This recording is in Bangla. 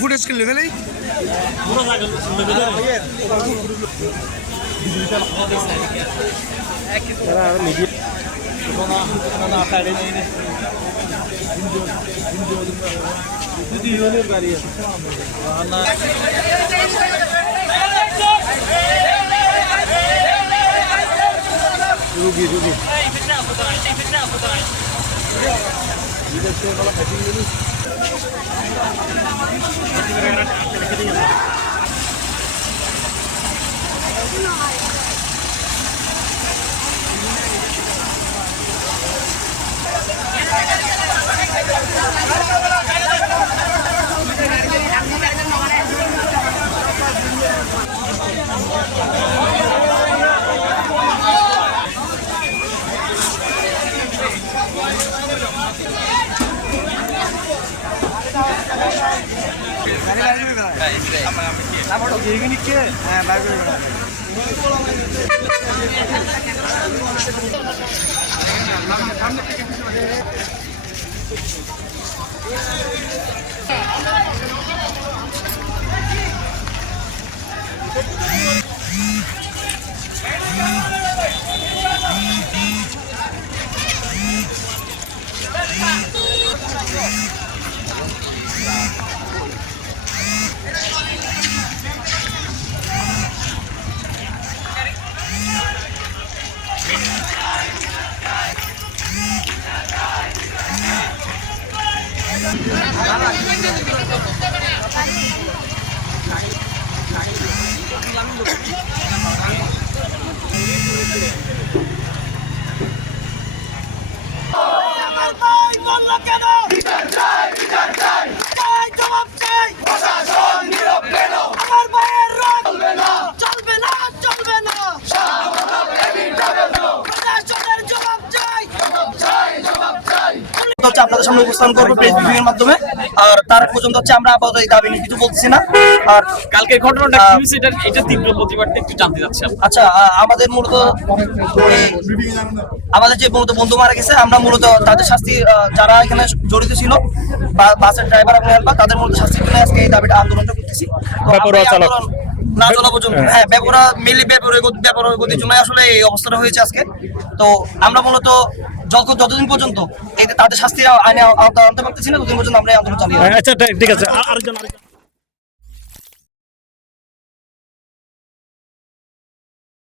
ফুটেজ কিনলে গেলেই রুগী রুগী আপনাদের সামনে উপস্থাপন করবো প্রেস ব্রিফিং এর মাধ্যমে। আর তার পর্যন্ত হচ্ছে আমরা আপাতত এই দাবি নিয়ে কিছু বলতেছি না। আর কালকের ঘটনাটা কি হয়েছে এটা তীব্র প্রতিবাদটা একটু জানতে চাচ্ছি। আচ্ছা, আমাদের মূলত আমাদের যে মূলত বন্ধু মারা গেছে, আমরা মূলত তাদের শাস্তি, যারা এখানে জড়িত ছিল বাসের ড্রাইভার এবং হেল্পার, তাদের মূলত শাস্তির জন্য আজকে এই দাবিটা আন্দোলনটা করতেছি। না চলা পর্যন্ত, হ্যাঁ, ব্যাপার গতির জন্য আসলে এই অবস্থাটা হয়েছে আজকে। তো আমরা মূলত যতদিন পর্যন্ত তাদের শাস্তি আইনে আওতায় আনতে পারতেছি না, ততদিন পর্যন্ত আমরা এই আন্দোলন চালিয়ে। আচ্ছা ঠিক আছে।